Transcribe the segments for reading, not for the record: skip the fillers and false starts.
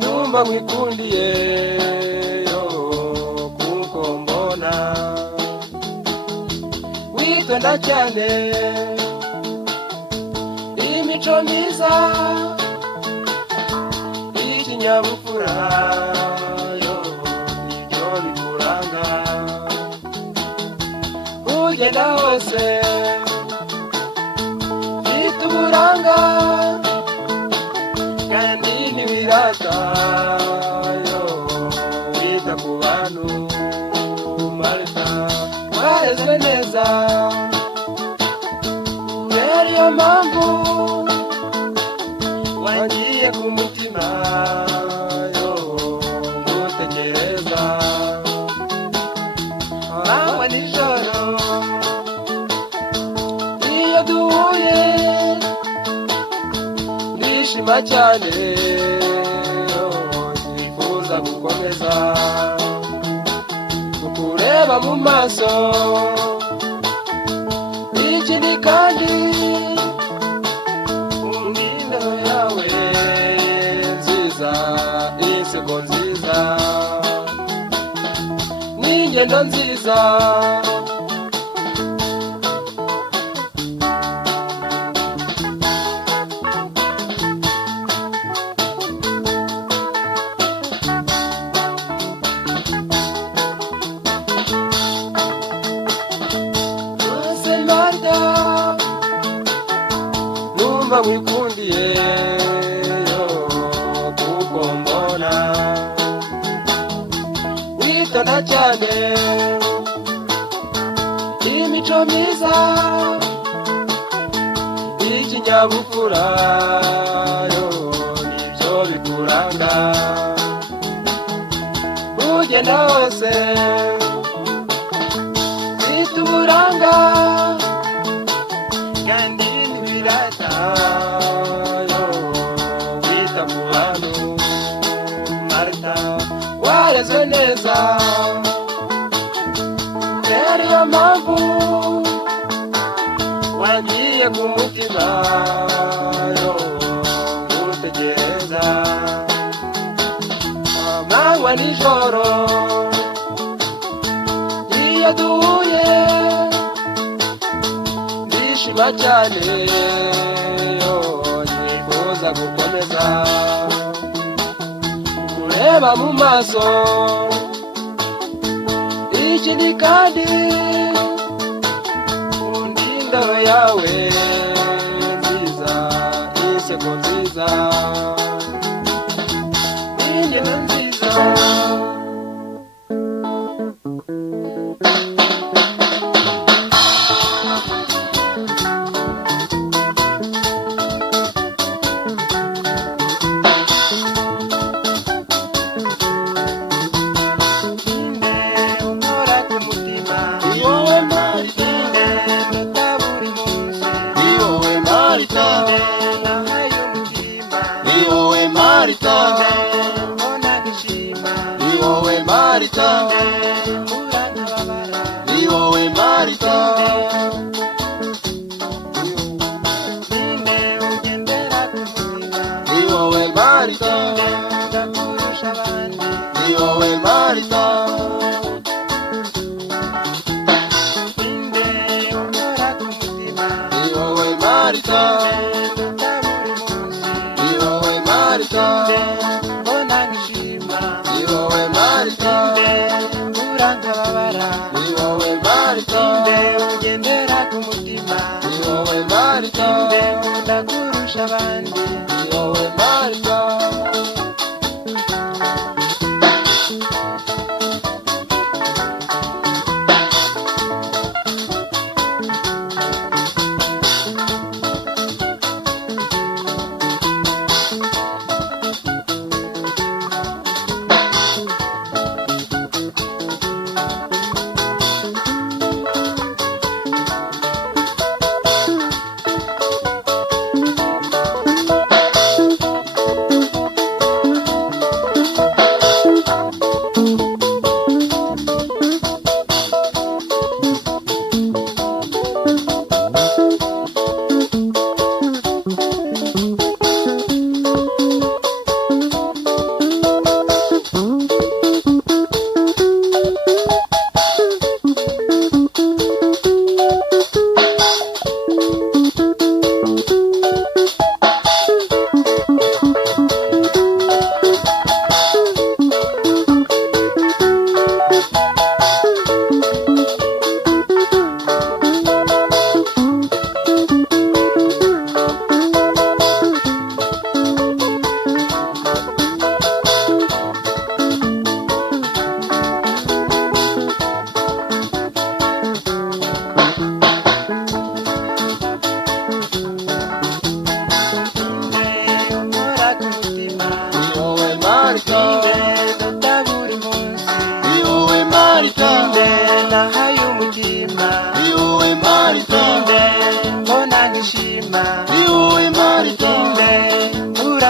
numva nkwikundiye kuko mbona witonda cyane, imico myiza ikinyabupfura nibyo bikuranga, ugenda hose ufite uburanga kandi ntibirata, wita ku bantu Marita, warezwe neza kubera iyo mpamvu wangiye ku mutima ngutekereza amanywa nijoro, iyo duhuye ndishima cyane, nifuza gukomeza kukureba mu maso, ikindi kandi indero yawe nziza, inseko nziza n'ingendo nziza, numva nkwikundiye kuko mbona witonda cyane, imico myiza ikinyabupfura nibyo bikuranga, ugenda hose ufite uburanga kandi ntibirata, wita ku bantu Marita, warezwe neza kubera iyo mpamvu wangiye ku mutima ngutegereza amanywa nijoro, iyo duhuye ndishima cyane, nifuza gukomeza kureba mu maso, ikindi kandi indero yawe nziza, inseko nziza n'ingendo nziza. Marita, iwowe Marita, iwowe Marita, iwowe Marita, iwowe Marita, iwowe Marita, iwowe Marita, iwowe Marita, ugendera ku mutima, iwowe Marita, ndakurusha abandi, iwowe Marita.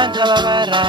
nkababara